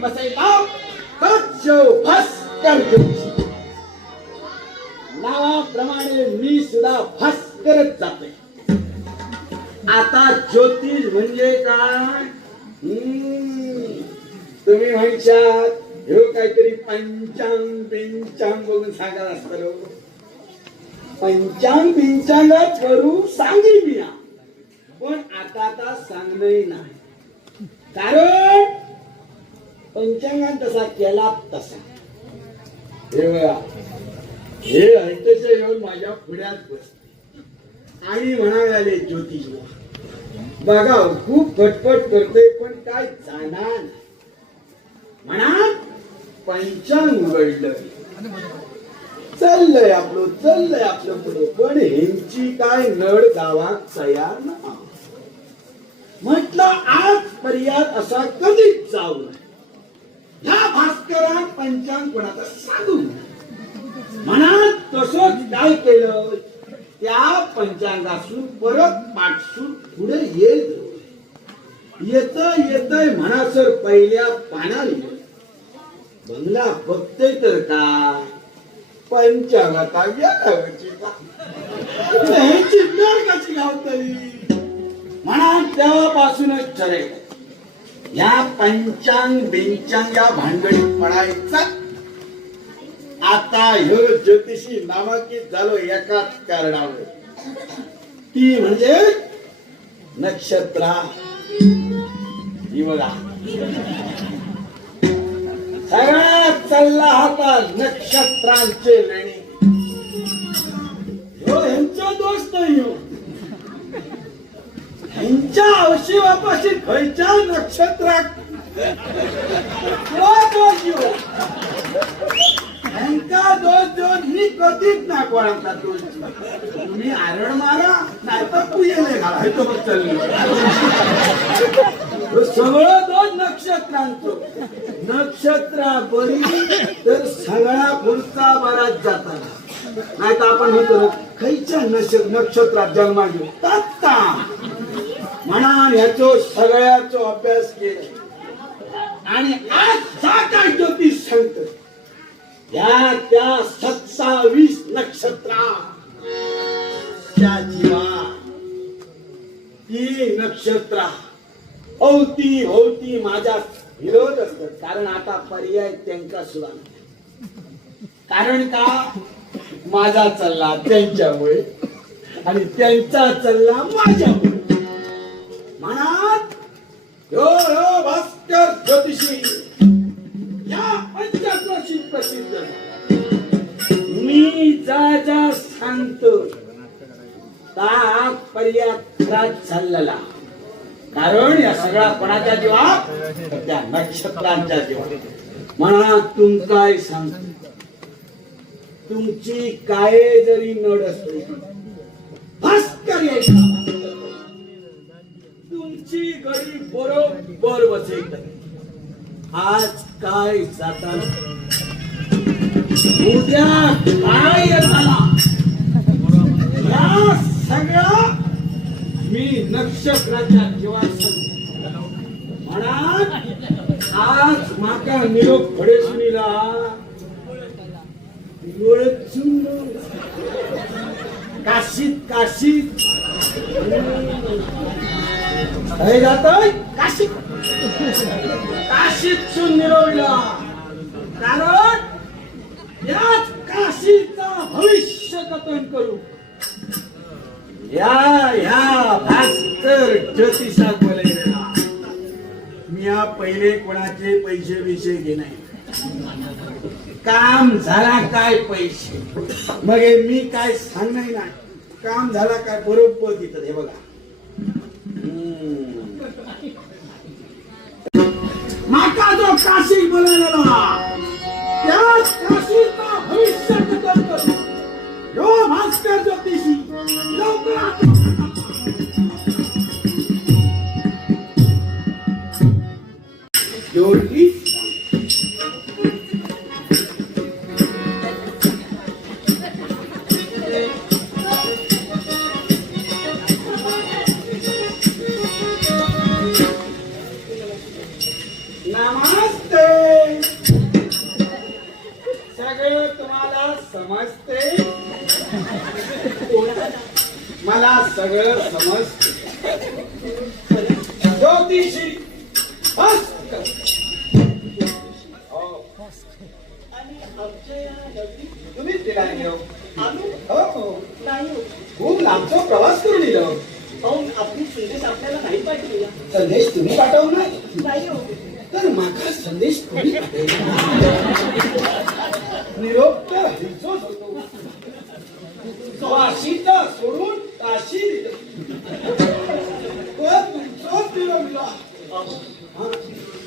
बसायचा तोच भास्कर जोशी नावाप्रमाणे मी सुद्धा भास्करच जाते. आता ज्योतिष म्हणजे काय? तुम्ही म्हणशात हे काहीतरी पंचांग बिंचांग बघून सांगत असत पंचांग बिंचांगात करू सांगेन मी. पण आता आता सांगणं नाही. कारण पंचांगात तसा केला तसा हे बघा हे ऐकचे येऊन माझ्या पुढ्यात बसते. आणि म्हणाले ज्योतिष बघा खूप फटफट करते पण काय जाणार नाही. म्हणा पंचांग उघडलं. चाललंय आपलं चाललंय आपलं पुढे पण ह्यांची काय नळ गावात तयार ना म्हटलं आज पर्याय असा कधीच जाऊ नये या भास्करात पंचांग कोणाचा सांगू म्हणा तसंच काय केलं. त्या पंचांगासून परत पाठसून पुढे येत येत येत म्हणा सर पहिल्या पानाला बंगला बघते तर का? पंचांगाचा व्यागावची का? ह्याची कशी गावतली म्हणा तेव्हापासूनच ठरेल. या पंचांग बिंचांग या भानगडीत म्हणायचा आता ह्यो ज्योतिषी नामांकित झालो एकाच कारणावर. ती म्हणजे नक्षत्रा. ही बघा सगळा चालला होता नक्षत्रांचे लेणी ह्यो ह्यांचा दोष नाही ह्यो ह्यांच्या औशिवापाशी खयच्या नक्षत्रात? तो दोष ह्यांका दोष देऊन मी कधीच नाही कोणाचा दोष. देऊ. तुम्ही आरड मारा नाही तर पुयले घाला. हे तो बघ चालली सगळं दोष नक्षत्रांचं. नक्षत्रा बरी तर सगळा पुढचा बराच जाता नाही तर आपण म्हणतो ना, खयच्या नक्ष- नक्षत्रात जन्मा घेऊ तत्ता. म्हणून ह्याचो सगळ्याचो अभ्यास केला. आणि आज सात काय ज्योतिष सांगतो या त्या सत्तावीस नक्षत्रा त्या जीवा ती नक्षत्रा अवती होती माझ्या विरोध असतात. कारण आता पर्याय त्यांचा सुद्धा कारण का? माझा चालला त्यांच्यामुळे आणि त्यांचा चालला माझ्यामुळे. म्हणत यो यो भास्कर ज्योतिषी. या पंचक्रोशी प्रसिद्ध. मी जा जा सांगतो. ता पर्यात खराच चाललेला. कारण या सगळ्या कोणाच्या जीवा? त्या नक्षत्रांच्या जीवा. म्हणा तुम काय सांग तुमची काय जरी नड असली. भास्कर यायचा. तुमची गरी बरोबर बसेल आज काय जाताना उद्या काय येताना? या सगळ्या मी नक्षत्राच्या जीवात म्हणा आज माका निरोप फडे सुनीला काशीत काशीत. हे जातोय. काशीत. काशीत सुन निरोविला कारण याच काशीचा भविष्य कथन करू. या ह्या भास्कर ज्योतिषा बोलायला मी या पहिले कोणाचे पैसे बिशे घे नाही. काम झाला काय पैसे? मग मी काय सांगणार नाही. काम झाला काय बरोबर तिथं हे बघा. हम्म. माका जो काशी बोलायला त्याच काशीचा भविष्य कथन करू नमस्ते. सगळं तुम्हाला समजते? मला सगळं समजते. ज्योतिषी हो. तुम्हीच दिला हो. हो, हो. खूप लांबचा प्रवास करून दिला आपली संदेश आपल्याला नाही पाठवला संदेश तुम्ही पाठवू नाही तर माका संदेश कोणी? निरोप तर हरीचोच होतो वाशीचा सोडून काशी. दिलं पण तुमचोच निरोप दिला. अहो, हा,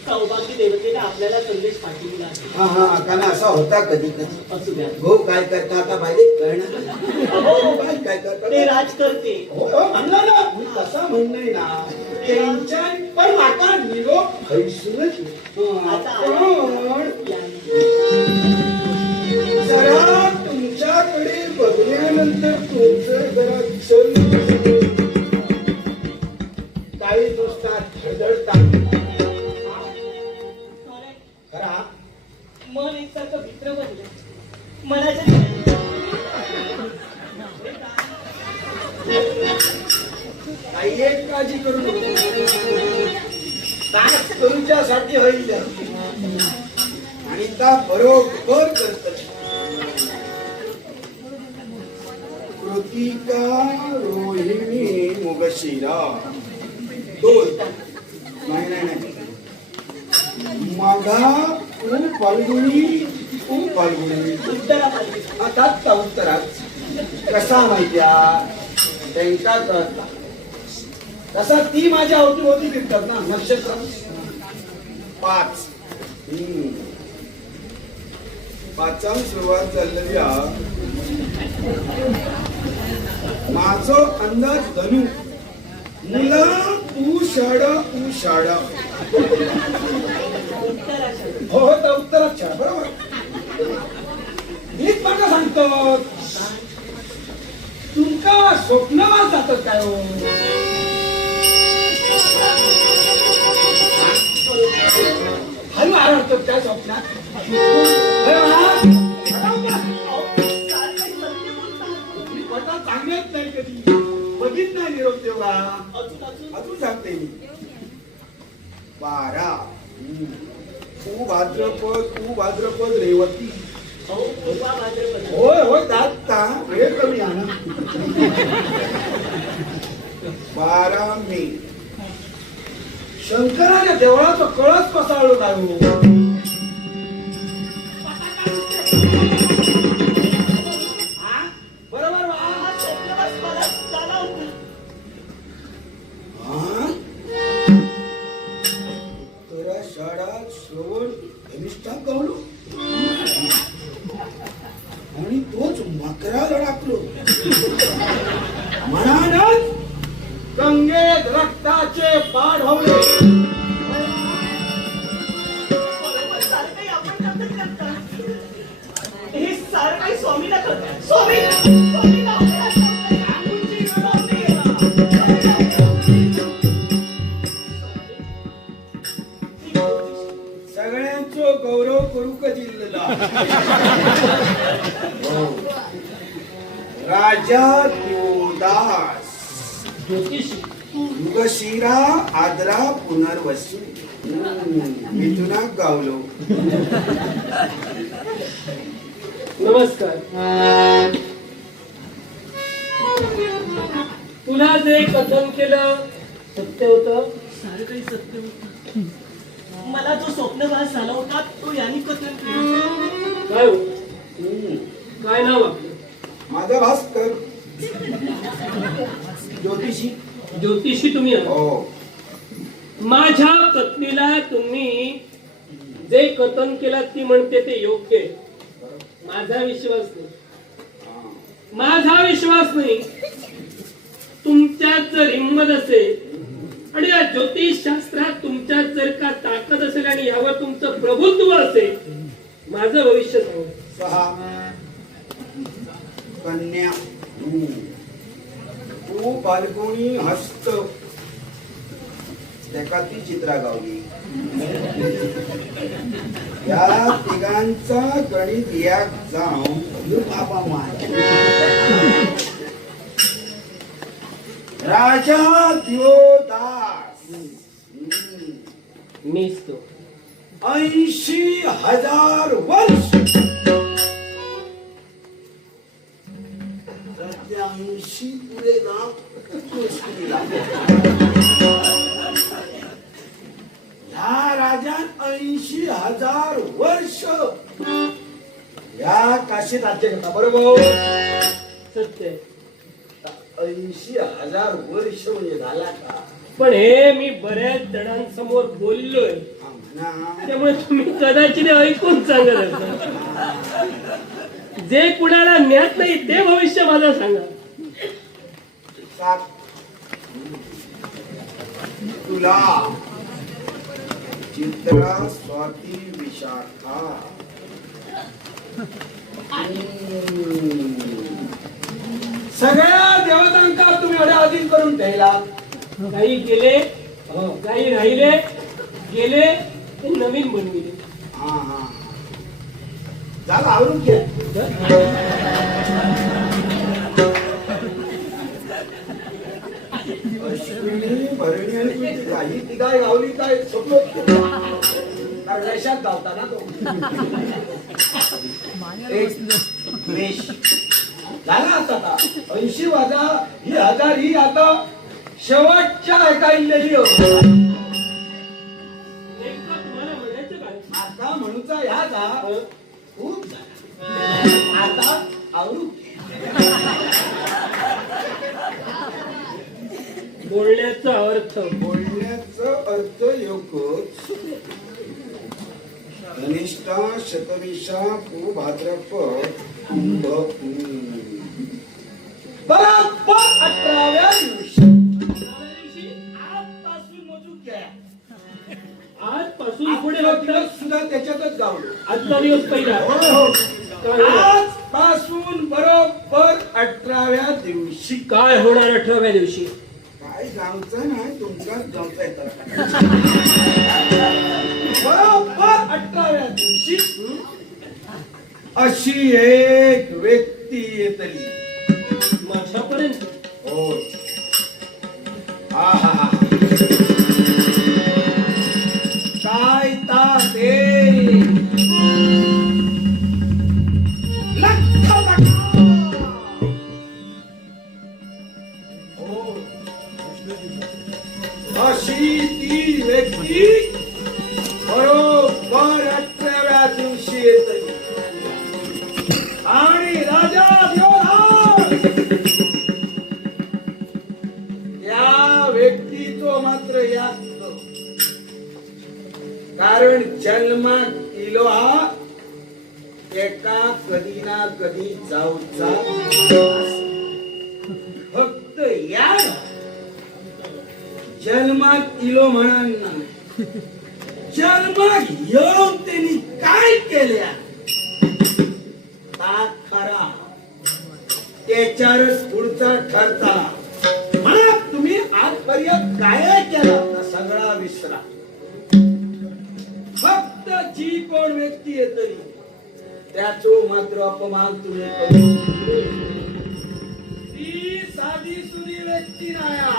सौभाग्य देवतेने आपल्याला संदेश पाठवला. हा हा असा होता कधी कधी असू द्या. हो काय करता आता पाहिजे कळणार अहो काय काय करता? ते राज करते. हो हो, म्हणलं ना तसा ना. त्यांच्या पण माका निरोप हैसूनच आता पण तुमच्यासाठी होईल आणि त्या बरोबर करत कृतिका रोहिणी मुगशिरा. दोन. नाही नाही नाही. माघा तू फाल्गुणी तू फाल्गुणी उत्तरा पाहिजे आता उत्तरात. कसा माहित्या? त्यांचा कळता. तसा ती माझ्या अवतीभोवती फिरतात ना नक्षत्र. पाच. हम्म. पाचाम सुरुवात झालेली हा. माझो अंदाज धनु. मुला तू शाळा हो तर त्या उत्तरात शाळा बरोबर. मीच मला सांगतो तुमका स्वप्न स्वप्नवास जातात काय हो? हळू त्या स्वप्नात सांगत नाही कधी. बघित नाही निरोप तेव्हा. अजून सांगते मी. बारा. तू भाद्रपद तू भाद्रपद रेवती. होय होय दाता हे कमी आहे बारा मे. शंकराच्या देवळाचं कळस पसाळलो काय हे सारं काही स्वामीला करतात. स्वामी! गावलो. नमस्कार. तुला जे कथन केलं सत्य होतं? सारं काही सत्य होतं. मला जो स्वप्नवास झाला होता तो यांनी कथन केलं. काय हो? काय नाव आपलं? माझा भास्कर. ज्योतिषी? ज्योतिषी तुम्ही. हो. माझ्या पत्नीला तुम्ही जे कथन केलं ती म्हणते ते योग्य आहे. माझा विश्वास नाही. माझा विश्वास नाही. तुमच्यात जर हिंमत असेल आणि या ज्योतिष शास्त्रात तुमच्यात जर का ताकद असेल आणि यावर तुमचं प्रभुत्व असेल माझं भविष्य कन्या. तू बालकोणी हस्त. त्याका ती चित्रा गावली. या तिघांचा गणित याक जाऊन यो बाबा माय. राजा दिवदास मीच तो ऐंशी हजार वर्ष. ऐंशी पुढे ना राजान ऐंशी हजार वर्ष. या काशीत राज्य करता बरोबर सत्य. ऐंशी हजार वर्ष म्हणजे झाला का? पण हे मी बऱ्याच जणांसमोर बोललोय. हा म्हणा. त्यामुळे तुम्ही कदाचित हे ऐकून सांगत असाल. जे कुणाला ज्ञात नाही ते भविष्य माझं सांगा. सात. तुला चित्रा स्वाती विशाखा. सगळ्या देवतांका तुम्ही एवढ्या अधीन करून ठेवला काही गेले काही राहिले गेले ते नवीन बनविले. हा हा झालं आवरून घ्या भरणी आणि ती गावली काय रेषात तो एक झाला आता ऐंशी वाजा ही हजार ही आता शेवटच्या ऐकायलेली आता म्हणूचा ह्या जा. खूप झाला. आता आवरू. बोलण्याचा अर्थ. बोलण्याचा अर्थ योगच धनिष्ठा शतविषा पू भाद्रपद कुंभ बरोबर अठराव्या दिवशी आजपासून मोजून घ्या आजपासून पुढे दिवस सुद्धा त्याच्यातच गावलो आजचा दिवस पहिला. हो, हो. आजपासून बरोबर अठराव्या दिवशी. काय होणार अठराव्या दिवशी? काय गावचं नाही तुमचाच गावचा येतात बरोबर अठराव्या दिवशी. अशी एक व्यक्ती येतली. माझ्यापर्यंत? हो हा हा हा. कधी जाऊचा फक्त या जन्मात इलो म्हणून जन्मात येऊन त्यांनी काय केल्या? ता खरा. त्याच्यावरच पुढचा ठरता. म्हणा तुम्ही आजपर्यंत काय केला सगळा विसरा. फक्त जी कोण व्यक्ती येतली त्याचो मात्र अपमान तुम्ही ती साधी सुनी व्यक्ती नाया.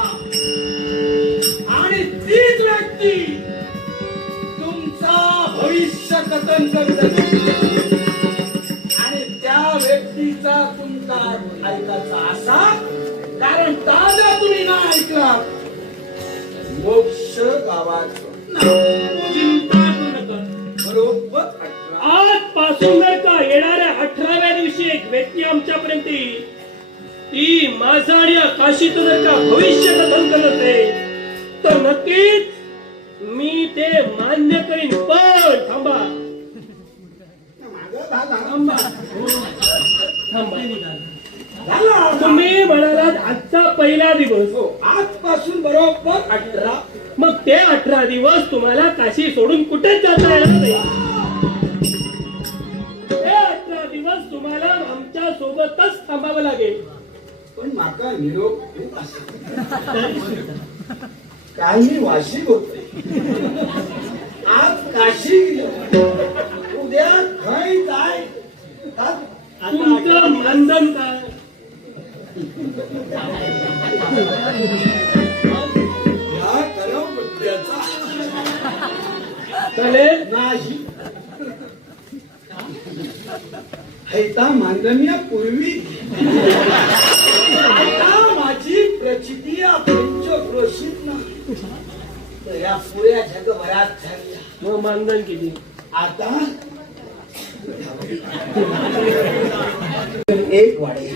आणि तीच व्यक्ती तुमचा भविष्य कथन करत आणि त्या व्यक्तीचा तुमचा ऐकायचा असा कारण ताजा तुम्ही ना ऐकला मोक्ष गावाचं बरोबर? आजपासून जर का येणाऱ्या अठराव्या दिवशी एक व्यक्ती आमच्यापर्यंत येईल. ती माझं आणि काशीचं जर का भविष्य कथन करत असेल तर नक्कीच मी ते मान्य करीन. पण थांबा. थांबा. तुम्ही म्हणालात आजचा पहिला दिवस. हो, आजपासून बरोबर अठरा. मग ते अठरा दिवस तुम्हाला काशी सोडून कुठेच जाता येणार नाही? तुम्हाला आमच्या सोबतच थांबावं लागेल. पण माका निरोप काही मी वाशी होते. आज काशी उद्या खय काय तुमचं मानधन काय? कलम कले नाही. हैता मानण्यापूर्वी माझी प्रचिती रोषित ना. या पुऱ्या जगभरात झाल्या. मग मानधन केली आता एक वाडे.